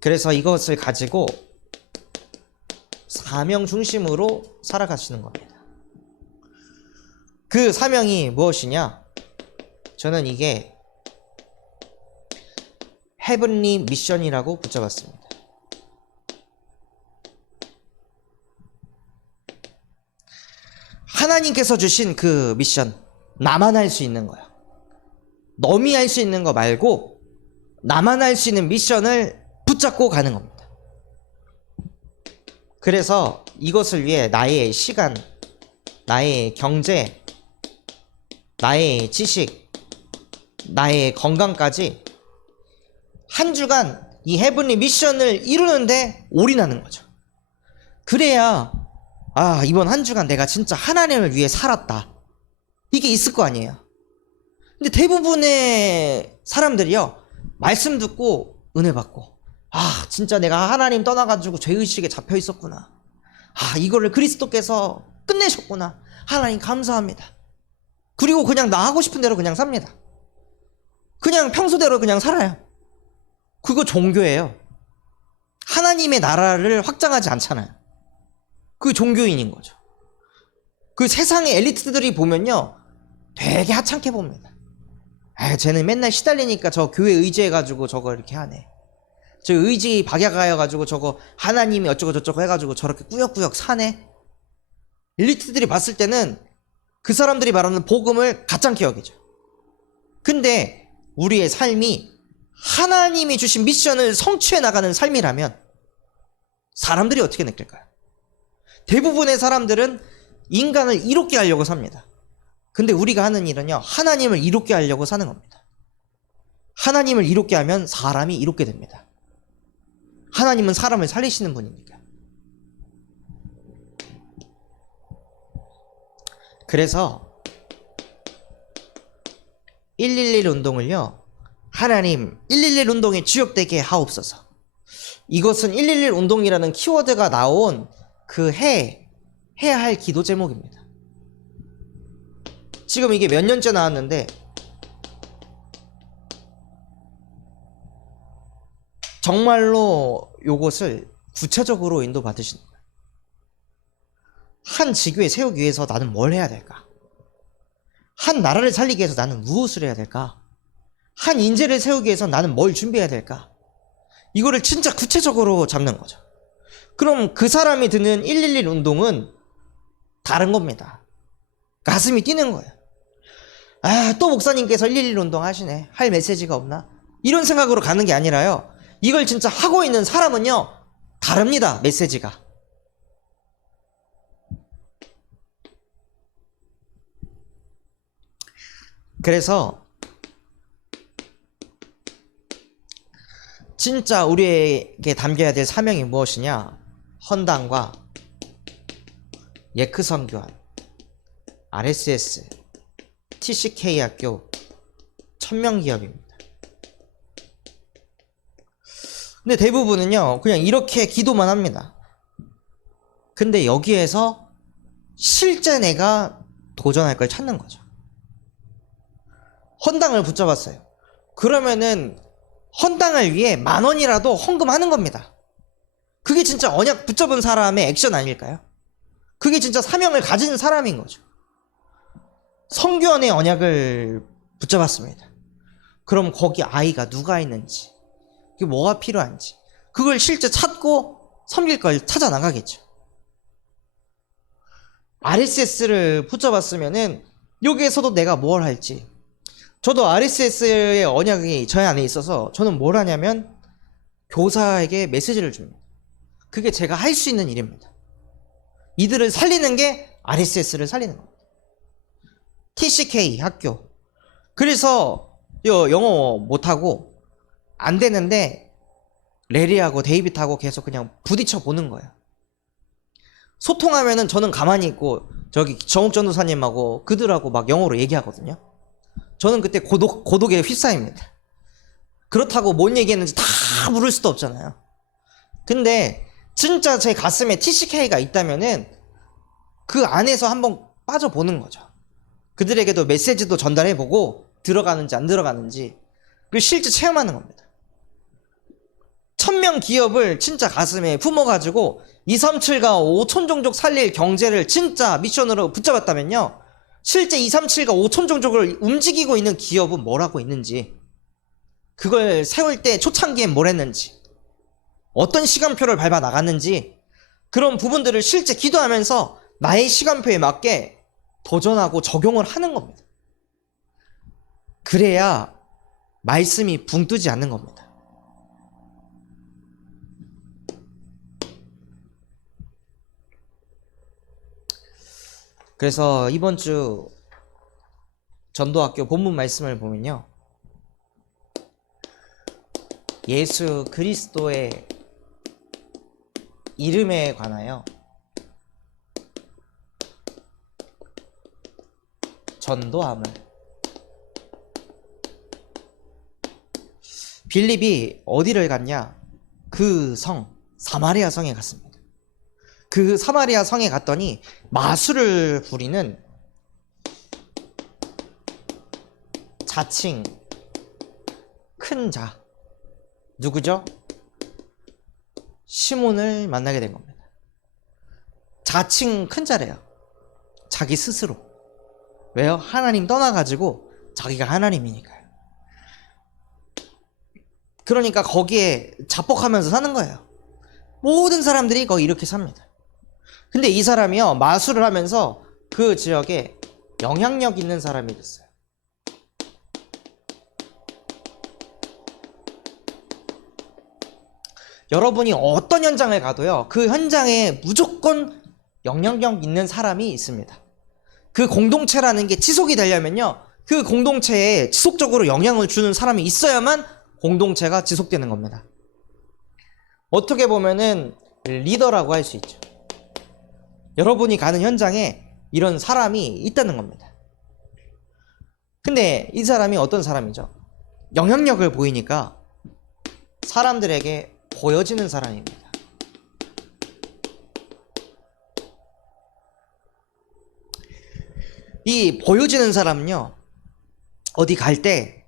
그래서 이것을 가지고 사명 중심으로 살아가시는 겁니다. 그 사명이 무엇이냐? 저는 이게 헤븐리 미션이라고 붙여봤습니다. 하나님께서 주신 그 미션, 나만 할 수 있는 거야. 너미 할 수 있는 거 말고 나만 할 수 있는 미션을 붙잡고 가는 겁니다. 그래서 이것을 위해 나의 시간, 나의 경제, 나의 지식, 나의 건강까지 한 주간 이 헤븐리 미션을 이루는데 올인하는 거죠. 그래야 이번 한 주간 내가 진짜 하나님을 위해 살았다. 이게 있을 거 아니에요. 근데 대부분의 사람들이요, 말씀 듣고 은혜 받고 진짜 내가 하나님 떠나가지고 죄의식에 잡혀 있었구나. 이거를 그리스도께서 끝내셨구나. 하나님 감사합니다. 그리고 그냥 나 하고 싶은 대로 그냥 삽니다. 그냥 평소대로 그냥 살아요. 그거 종교예요. 하나님의 나라를 확장하지 않잖아요. 그게 종교인인 거죠. 그 세상의 엘리트들이 보면요, 되게 하찮게 봅니다. 쟤는 맨날 시달리니까 저 교회 의지해가지고 저거 이렇게 하네. 저 의지 박약하여가지고 저거 하나님이 어쩌고 저쩌고 해가지고 저렇게 꾸역꾸역 사네. 엘리트들이 봤을 때는 그 사람들이 말하는 복음을 가짜게 여기죠. 근데 우리의 삶이 하나님이 주신 미션을 성취해 나가는 삶이라면 사람들이 어떻게 느낄까요? 대부분의 사람들은 인간을 이롭게 하려고 삽니다. 근데 우리가 하는 일은요, 하나님을 이롭게 하려고 사는 겁니다. 하나님을 이롭게 하면 사람이 이롭게 됩니다. 하나님은 사람을 살리시는 분이니까. 그래서 111 운동을요, 하나님 111 운동에 주역되게 하옵소서. 이것은 111 운동이라는 키워드가 나온 그 해야 할 기도 제목입니다. 지금 이게 몇 년째 나왔는데 정말로 요것을 구체적으로 인도받으시는 거예요. 한 지교회 세우기 위해서 나는 뭘 해야 될까? 한 나라를 살리기 위해서 나는 무엇을 해야 될까? 한 인재를 세우기 위해서 나는 뭘 준비해야 될까? 이거를 진짜 구체적으로 잡는 거죠. 그럼 그 사람이 드는 111 운동은 다른 겁니다. 가슴이 뛰는 거예요. 또 목사님께서 111 운동 하시네. 할 메시지가 없나? 이런 생각으로 가는 게 아니라요, 이걸 진짜 하고 있는 사람은요, 다릅니다. 메시지가. 그래서 진짜 우리에게 담겨야 될 사명이 무엇이냐? 헌당과 예크 선교환, RSS, TCK 학교, 천명기업입니다. 근데 대부분은요 그냥 이렇게 기도만 합니다. 근데 여기에서 실제 내가 도전할 걸 찾는 거죠. 헌당을 붙잡았어요. 그러면은 헌당을 위해 10,000원이라도 헌금하는 겁니다. 그게 진짜 언약 붙잡은 사람의 액션 아닐까요? 그게 진짜 사명을 가진 사람인 거죠. 성교원의 언약을 붙잡았습니다. 그럼 거기 아이가 누가 있는지, 그게 뭐가 필요한지, 그걸 실제 찾고 섬길 걸 찾아 나가겠죠. RSS를 붙잡았으면은 여기에서도 내가 뭘 할지, 저도 RSS의 언약이 저희 안에 있어서 저는 뭘 하냐면 교사에게 메시지를 줍니다. 그게 제가 할 수 있는 일입니다. 이들을 살리는 게 RSS를 살리는 겁니다. TCK 학교. 그래서 영어 못하고 안 되는데 레리하고 데이빗하고 계속 그냥 부딪혀 보는 거예요. 소통하면은 저는 가만히 있고 저기 정욱 전도사님하고 그들하고 막 영어로 얘기하거든요. 저는 그때 고독에 휩싸입니다. 그렇다고 뭔 얘기했는지 다 물을 수도 없잖아요. 근데 진짜 제 가슴에 TCK가 있다면은 그 안에서 한번 빠져보는 거죠. 그들에게도 메시지도 전달해보고 들어가는지 안 들어가는지 그 실제 체험하는 겁니다. 1000명 기업을 진짜 가슴에 품어가지고 237과 5천 종족 살릴 경제를 진짜 미션으로 붙잡았다면요, 실제 237과 5천 종족을 움직이고 있는 기업은 뭘 하고 있는지, 그걸 세울 때 초창기엔 뭘 했는지, 어떤 시간표를 밟아 나갔는지, 그런 부분들을 실제 기도하면서 나의 시간표에 맞게 도전하고 적용을 하는 겁니다. 그래야 말씀이 붕 뜨지 않는 겁니다. 그래서 이번 주 전도학교 본문 말씀을 보면요, 예수 그리스도의 이름에 관하여 전도함을, 빌립이 어디를 갔냐? 그 성, 사마리아 성에 갔습니다. 그 사마리아 성에 갔더니 마술을 부리는 자칭 큰 자, 누구죠? 시몬을 만나게 된 겁니다. 자칭 큰 자래요. 자기 스스로. 왜요? 하나님 떠나가지고 자기가 하나님이니까요. 그러니까 거기에 자뻑하면서 사는 거예요. 모든 사람들이 거기 이렇게 삽니다. 근데 이 사람이요, 마술을 하면서 그 지역에 영향력 있는 사람이 됐어요. 여러분이 어떤 현장을 가도요, 그 현장에 무조건 영향력 있는 사람이 있습니다. 그 공동체라는 게 지속이 되려면요, 그 공동체에 지속적으로 영향을 주는 사람이 있어야만 공동체가 지속되는 겁니다. 어떻게 보면은 리더라고 할 수 있죠. 여러분이 가는 현장에 이런 사람이 있다는 겁니다. 근데 이 사람이 어떤 사람이죠? 영향력을 보이니까 사람들에게 보여지는 사람입니다. 이 보여지는 사람은요, 어디 갈 때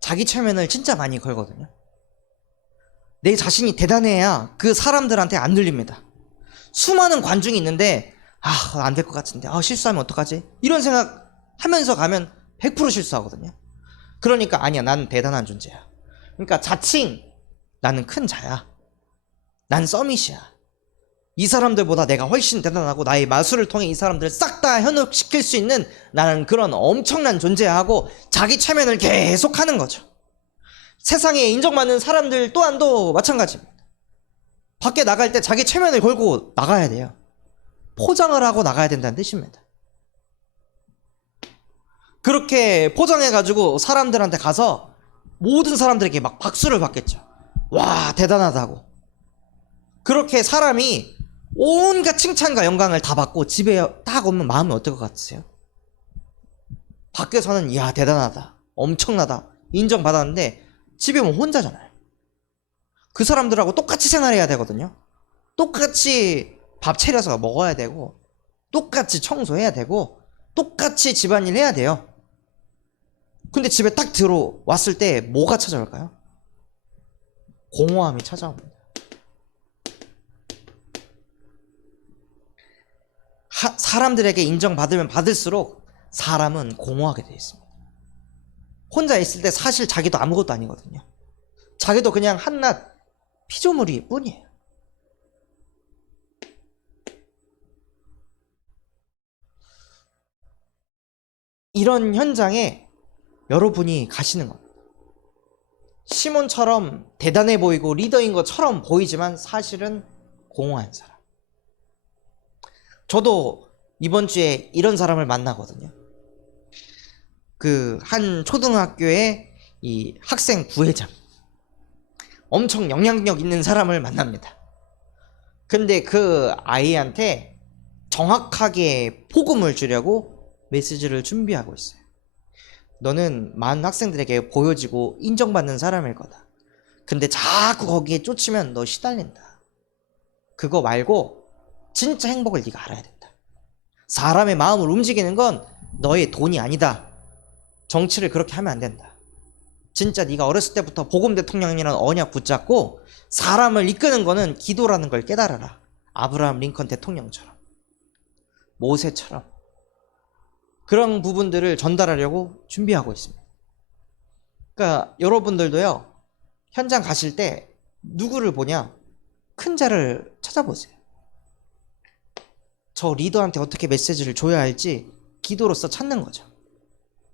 자기 체면을 진짜 많이 걸거든요. 내 자신이 대단해야 그 사람들한테 안 들립니다. 수많은 관중이 있는데 안 될 것 같은데, 실수하면 어떡하지? 이런 생각 하면서 가면 100% 실수하거든요. 그러니까 아니야, 난 대단한 존재야. 그러니까 자칭 나는 큰 자야, 난 서밋이야, 이 사람들보다 내가 훨씬 대단하고 나의 마술을 통해 이 사람들을 싹 다 현혹시킬 수 있는 나는 그런 엄청난 존재야 하고 자기 체면을 계속 하는 거죠. 세상에 인정받는 사람들 또한도 마찬가지입니다. 밖에 나갈 때 자기 체면을 걸고 나가야 돼요. 포장을 하고 나가야 된다는 뜻입니다. 그렇게 포장해가지고 사람들한테 가서 모든 사람들에게 막 박수를 받겠죠. 와, 대단하다고. 그렇게 사람이 온갖 칭찬과 영광을 다 받고 집에 딱 오면 마음이 어떨 것 같으세요? 밖에서는 이야, 대단하다, 엄청나다, 인정받았는데 집에 오면 혼자잖아요. 그 사람들하고 똑같이 생활해야 되거든요. 똑같이 밥 차려서 먹어야 되고, 똑같이 청소해야 되고, 똑같이 집안일 해야 돼요. 근데 집에 딱 들어왔을 때 뭐가 찾아올까요? 공허함이 찾아옵니다. 사람들에게 인정받으면 받을수록 사람은 공허하게 되어 있습니다. 혼자 있을 때 사실 자기도 아무것도 아니거든요. 자기도 그냥 한낱 피조물일 뿐이에요. 이런 현장에 여러분이 가시는 겁니다. 시몬처럼 대단해 보이고 리더인 것처럼 보이지만 사실은 공허한 사람. 저도 이번 주에 이런 사람을 만나거든요. 그 한 초등학교의 이 학생 부회장, 엄청 영향력 있는 사람을 만납니다. 근데 그 아이한테 정확하게 복음을 주려고 메시지를 준비하고 있어요. 너는 많은 학생들에게 보여지고 인정받는 사람일 거다. 근데 자꾸 거기에 쫓으면 너 시달린다. 그거 말고 진짜 행복을 네가 알아야 된다. 사람의 마음을 움직이는 건 너의 돈이 아니다. 정치를 그렇게 하면 안 된다. 진짜 네가 어렸을 때부터 복음 대통령이라는 언약 붙잡고 사람을 이끄는 거는 기도라는 걸 깨달아라. 아브라함 링컨 대통령처럼, 모세처럼. 그런 부분들을 전달하려고 준비하고 있습니다. 그러니까 여러분들도요, 현장 가실 때 누구를 보냐? 큰 자를 찾아보세요. 저 리더한테 어떻게 메시지를 줘야 할지 기도로서 찾는 거죠.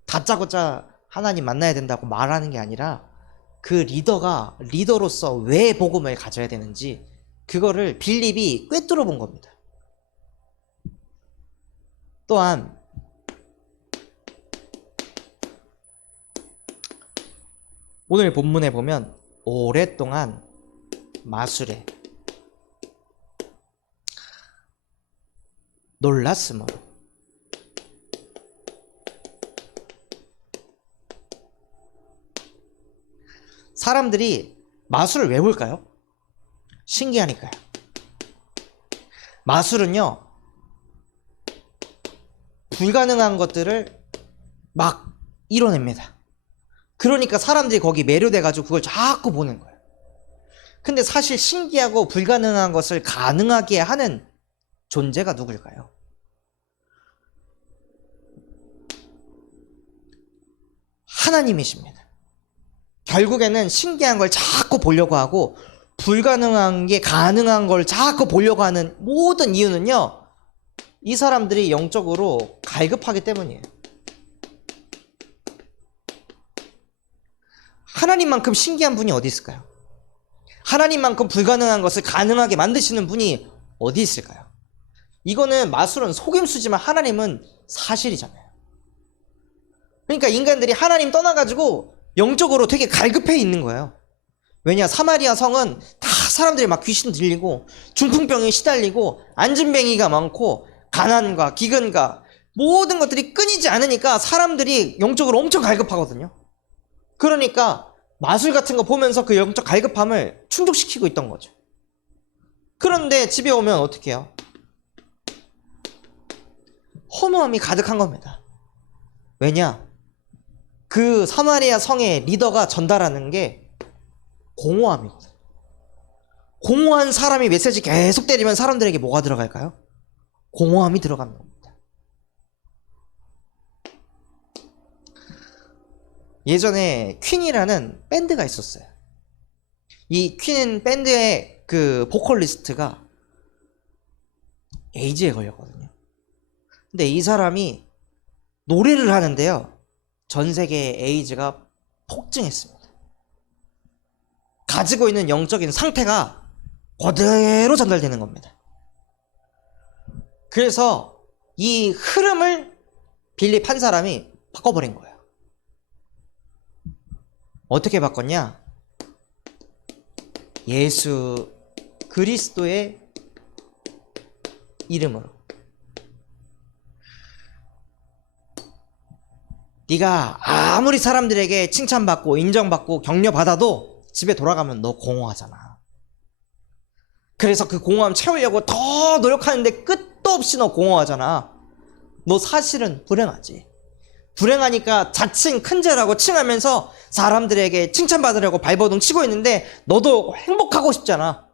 다짜고짜 하나님 만나야 된다고 말하는 게 아니라 그 리더가 리더로서 왜 복음을 가져야 되는지 그거를 빌립이 꿰뚫어 본 겁니다. 또한 오늘 본문에 보면 오랫동안 마술에 놀랐으므로, 사람들이 마술을 왜 볼까요? 신기하니까요. 마술은요, 불가능한 것들을 막 이뤄냅니다. 그러니까 사람들이 거기 매료돼가지고 그걸 자꾸 보는 거예요. 근데 사실 신기하고 불가능한 것을 가능하게 하는 존재가 누굴까요? 하나님이십니다. 결국에는 신기한 걸 자꾸 보려고 하고 불가능한 게 가능한 걸 자꾸 보려고 하는 모든 이유는요, 이 사람들이 영적으로 갈급하기 때문이에요. 하나님만큼 신기한 분이 어디 있을까요? 하나님만큼 불가능한 것을 가능하게 만드시는 분이 어디 있을까요? 이거는 마술은 속임수지만 하나님은 사실이잖아요. 그러니까 인간들이 하나님 떠나가지고 영적으로 되게 갈급해 있는 거예요. 왜냐, 사마리아 성은 다 사람들이 막 귀신 들리고 중풍병에 시달리고 안진뱅이가 많고 가난과 기근과 모든 것들이 끊이지 않으니까 사람들이 영적으로 엄청 갈급하거든요. 그러니까 마술 같은 거 보면서 그 영적 갈급함을 충족시키고 있던 거죠. 그런데 집에 오면 어떻게 해요? 허무함이 가득한 겁니다. 왜냐? 그 사마리아 성의 리더가 전달하는 게 공허함이거든요. 공허한 사람이 메시지 계속 때리면 사람들에게 뭐가 들어갈까요? 공허함이 들어가는 겁니다. 예전에 퀸이라는 밴드가 있었어요. 이 퀸 밴드의 그 보컬리스트가 에이즈에 걸렸거든요. 근데 이 사람이 노래를 하는데요, 전 세계의 에이즈가 폭증했습니다. 가지고 있는 영적인 상태가 그대로 전달되는 겁니다. 그래서 이 흐름을 빌립 한 사람이 바꿔버린 거예요. 어떻게 바꿨냐? 예수 그리스도의 이름으로. 네가 아무리 사람들에게 칭찬받고 인정받고 격려받아도 집에 돌아가면 너 공허하잖아. 그래서 그 공허함 채우려고 더 노력하는데 끝도 없이 너 공허하잖아. 너 사실은 불행하지. 불행하니까 자칭 큰 죄라고 칭하면서 사람들에게 칭찬받으려고 발버둥 치고 있는데 너도 행복하고 싶잖아.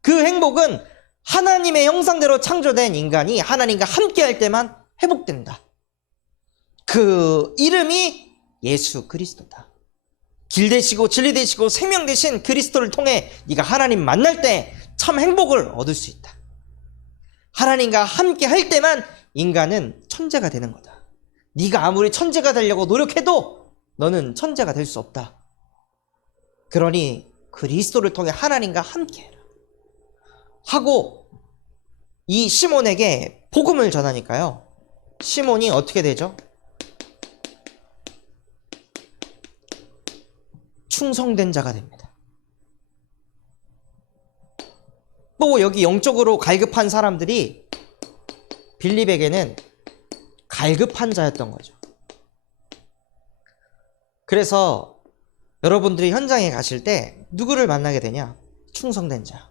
그 행복은 하나님의 형상대로 창조된 인간이 하나님과 함께 할 때만 회복된다. 그 이름이 예수 그리스도다. 길 되시고 진리 되시고 생명 되신 그리스도를 통해 네가 하나님 만날 때 참 행복을 얻을 수 있다. 하나님과 함께 할 때만 인간은 천재가 되는 거다. 네가 아무리 천재가 되려고 노력해도 너는 천재가 될 수 없다. 그러니 그리스도를 통해 하나님과 함께 해라 하고 이 시몬에게 복음을 전하니까요, 시몬이 어떻게 되죠? 충성된 자가 됩니다. 또 여기 영적으로 갈급한 사람들이 빌립에게는 갈급한 자였던 거죠. 그래서 여러분들이 현장에 가실 때 누구를 만나게 되냐? 충성된 자.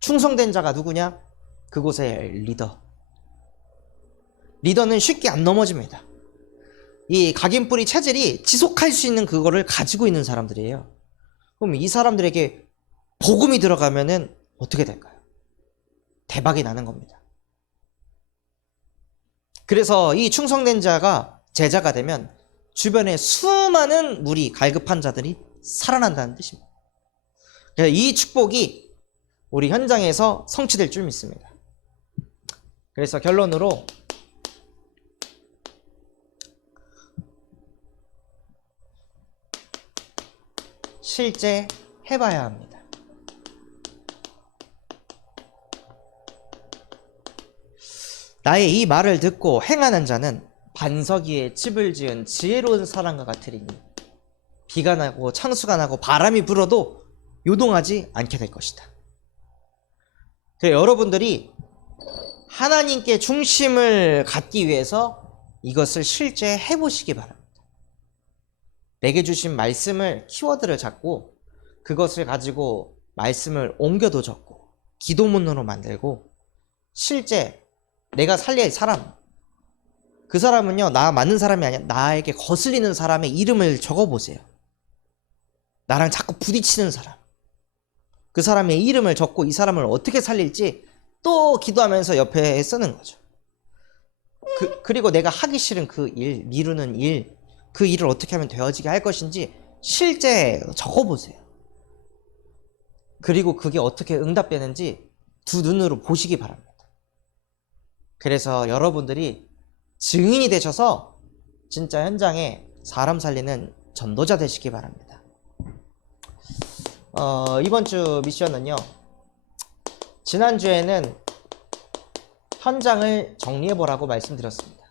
충성된 자가 누구냐? 그곳의 리더. 리더는 쉽게 안 넘어집니다. 이 각인뿌리 체질이 지속할 수 있는 그거를 가지고 있는 사람들이에요. 그럼 이 사람들에게 복음이 들어가면은 어떻게 될까요? 대박이 나는 겁니다. 그래서 이 충성된 자가 제자가 되면 주변에 수많은 무리 갈급한 자들이 살아난다는 뜻입니다. 이 축복이 우리 현장에서 성취될 줄 믿습니다. 그래서 결론으로 실제 해봐야 합니다. 나의 이 말을 듣고 행하는 자는 반석 위에 집을 지은 지혜로운 사람과 같으리니 비가 나고 창수가 나고 바람이 불어도 요동하지 않게 될 것이다. 그래서 여러분들이 하나님께 중심을 갖기 위해서 이것을 실제 해보시기 바랍니다. 내게 주신 말씀을 키워드를 잡고 그것을 가지고 말씀을 옮겨도 적고 기도문으로 만들고 실제 내가 살릴 사람, 그 사람은요 나 맞는 사람이 아니야. 나에게 거슬리는 사람의 이름을 적어보세요. 나랑 자꾸 부딪히는 사람, 그 사람의 이름을 적고 이 사람을 어떻게 살릴지 또 기도하면서 옆에 쓰는 거죠. 그리고 내가 하기 싫은 그 일, 미루는 일, 그 일을 어떻게 하면 되어지게 할 것인지 실제 적어보세요. 그리고 그게 어떻게 응답되는지 두 눈으로 보시기 바랍니다. 그래서 여러분들이 증인이 되셔서 진짜 현장에 사람 살리는 전도자 되시기 바랍니다. 이번 주 미션은요, 지난주에는 현장을 정리해보라고 말씀드렸습니다.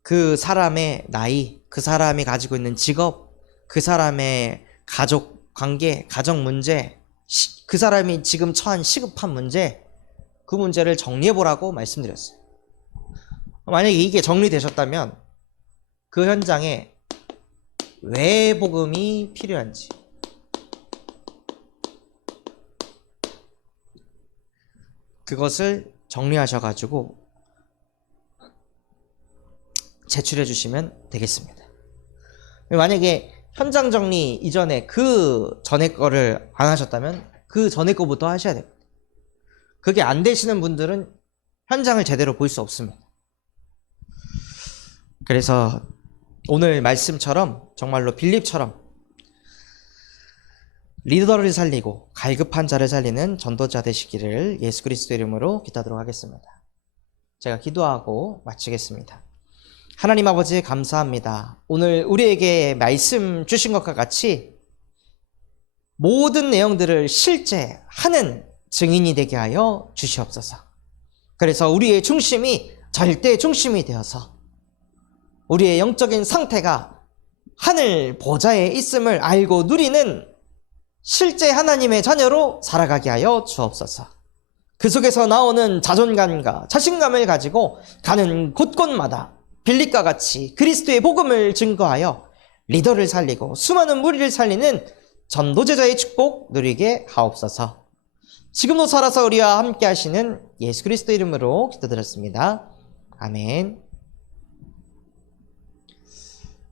그 사람의 나이, 그 사람이 가지고 있는 직업, 그 사람의 가족 관계, 가정 문제, 그 사람이 지금 처한 시급한 문제, 그 문제를 정리해보라고 말씀드렸어요. 만약에 이게 정리되셨다면 그 현장에 왜 복음이 필요한지, 그것을 정리하셔가지고 제출해 주시면 되겠습니다. 만약에 현장 정리 이전에 그 전에 거를 안 하셨다면 그 전에 거부터 하셔야 됩니다. 그게 안 되시는 분들은 현장을 제대로 볼 수 없습니다. 그래서 오늘 말씀처럼 정말로 빌립처럼 리더를 살리고 갈급한 자를 살리는 전도자 되시기를 예수 그리스도 이름으로 기도하도록 하겠습니다. 제가 기도하고 마치겠습니다. 하나님 아버지 감사합니다. 오늘 우리에게 말씀 주신 것과 같이 모든 내용들을 실제 하는 증인이 되게 하여 주시옵소서. 그래서 우리의 중심이 절대 중심이 되어서 우리의 영적인 상태가 하늘 보좌에 있음을 알고 누리는 실제 하나님의 자녀로 살아가게 하여 주옵소서. 그 속에서 나오는 자존감과 자신감을 가지고 가는 곳곳마다 빌립과 같이 그리스도의 복음을 증거하여 리더를 살리고 수많은 무리를 살리는 전도제자의 축복 누리게 하옵소서. 지금도 살아서 우리와 함께 하시는 예수 그리스도 이름으로 기도드렸습니다. 아멘.